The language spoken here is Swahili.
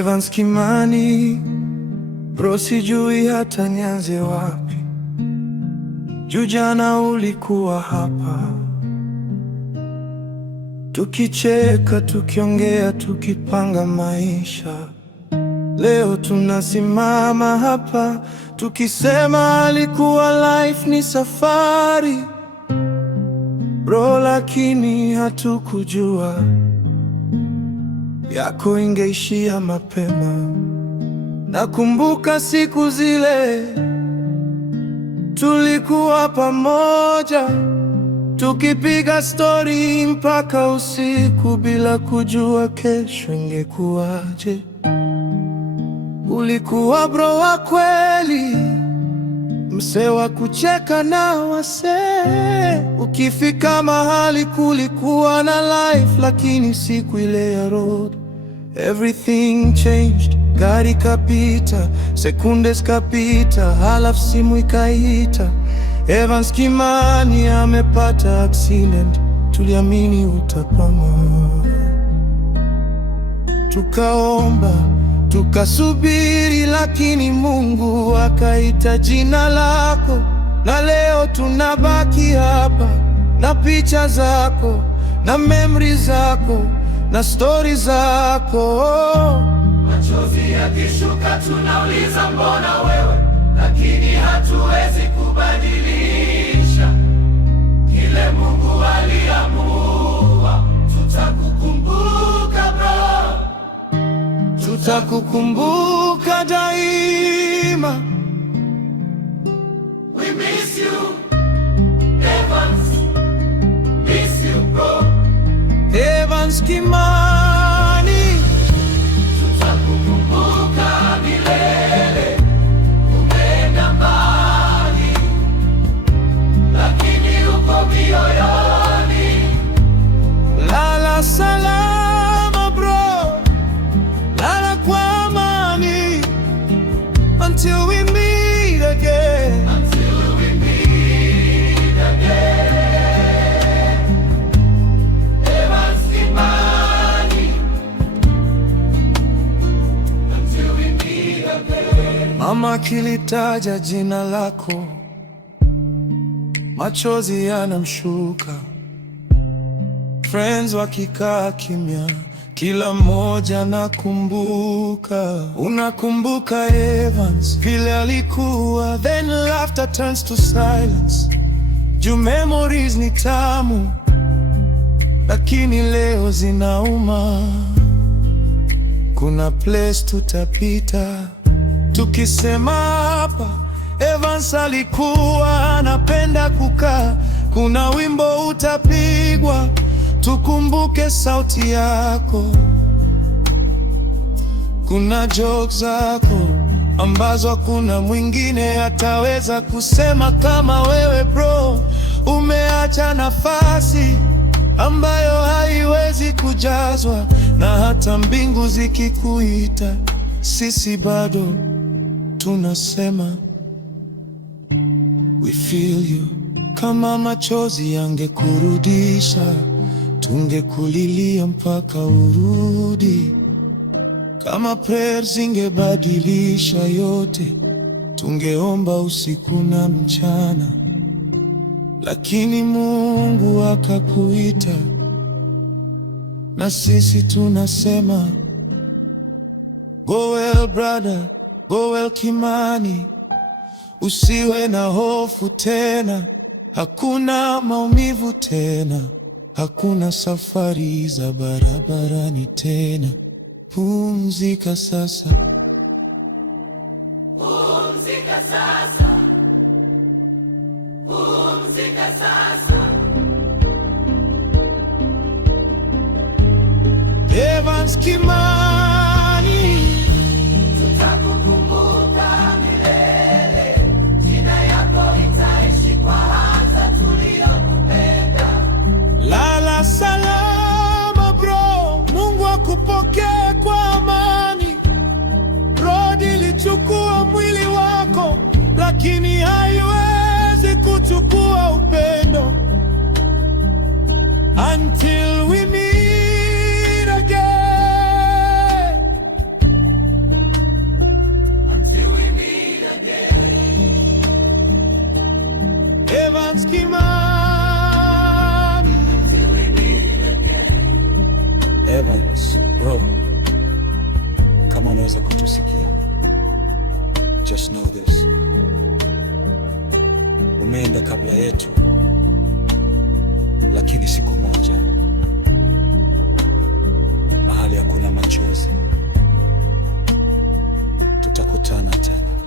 Evans Kimani, bro, sijui hata nianze wapi. Jana ulikuwa hapa, tukicheka, tukiongea, tukipanga maisha. Leo tunasimama hapa tukisema alikuwa life ni safari, bro, lakini hatukujua yako ingeishia mapema. Nakumbuka siku zile tulikuwa pamoja, tukipiga story mpaka usiku bila kujua kesho ingekuwaje. Ulikuwa bro wa kweli, msee wa kucheka na wasee. Ukifika mahali kulikuwa na life, lakini siku ile ya road everything changed. Gari kapita, sekunde skapita, halafu simu ikaita, Evans Kimani amepata accident. Tuliamini utapama, tukaomba, tukasubiri, lakini Mungu akaita jina lako. Na leo tunabaki hapa na picha zako na memory zako na story zako. Machozi yakishuka tunauliza mbona wewe, lakini hatuwezi kubadilisha kile Mungu aliamua. Tutakukumbuka bro, tutakukumbuka daima. We miss you Evans, miss you bro. Evans Kimani, tutakukumbuka milele. Umeenda mbali, lakini uko mioyoni. lala salama bro, lala kwa amani, until we meet again. Until we meet again. Evans Kimani, until we meet again. Mama kilitaja jina lako, machozi yanamshuka. Friends wakikaa kimya, kila mmoja nakumbuka. Unakumbuka Evans vile alikuwa, then laughter turns to silence. Juu memories ni tamu, lakini leo zinauma. Kuna place tutapita tukisema hapa Evans alikuwa anapenda kukaa. Kuna wimbo utapigwa tukumbuke sauti yako. Kuna jokes zako ambazo hakuna mwingine ataweza kusema kama wewe bro. Umeacha nafasi ambayo haiwezi kujazwa, na hata mbingu zikikuita, sisi bado tunasema we feel you. Kama machozi yangekurudisha, tungekulilia mpaka urudi. Kama prayers zingebadilisha yote, tungeomba usiku na mchana. Lakini Mungu akakuita, na sisi tunasema go well brother, go well Kimani. Usiwe na hofu tena, hakuna maumivu tena, hakuna safari za barabarani tena. Pumzika sasa, pumzika sasa, pumzika sasa. Evans Kimani, tutakukumbuka milele. Jina yako itaishi kwa hata tuliyokupenda. lala salama bro, Mungu akupokee kwa amani. Road ilichukua mwili wako, lakini haiwezi kuchukua upendo. Until we meet again. Kimani. Evans, bro, kama unaweza kutusikia, just know this. Umeenda kabla yetu, lakini siku moja mahali hakuna machozi tutakutana tena.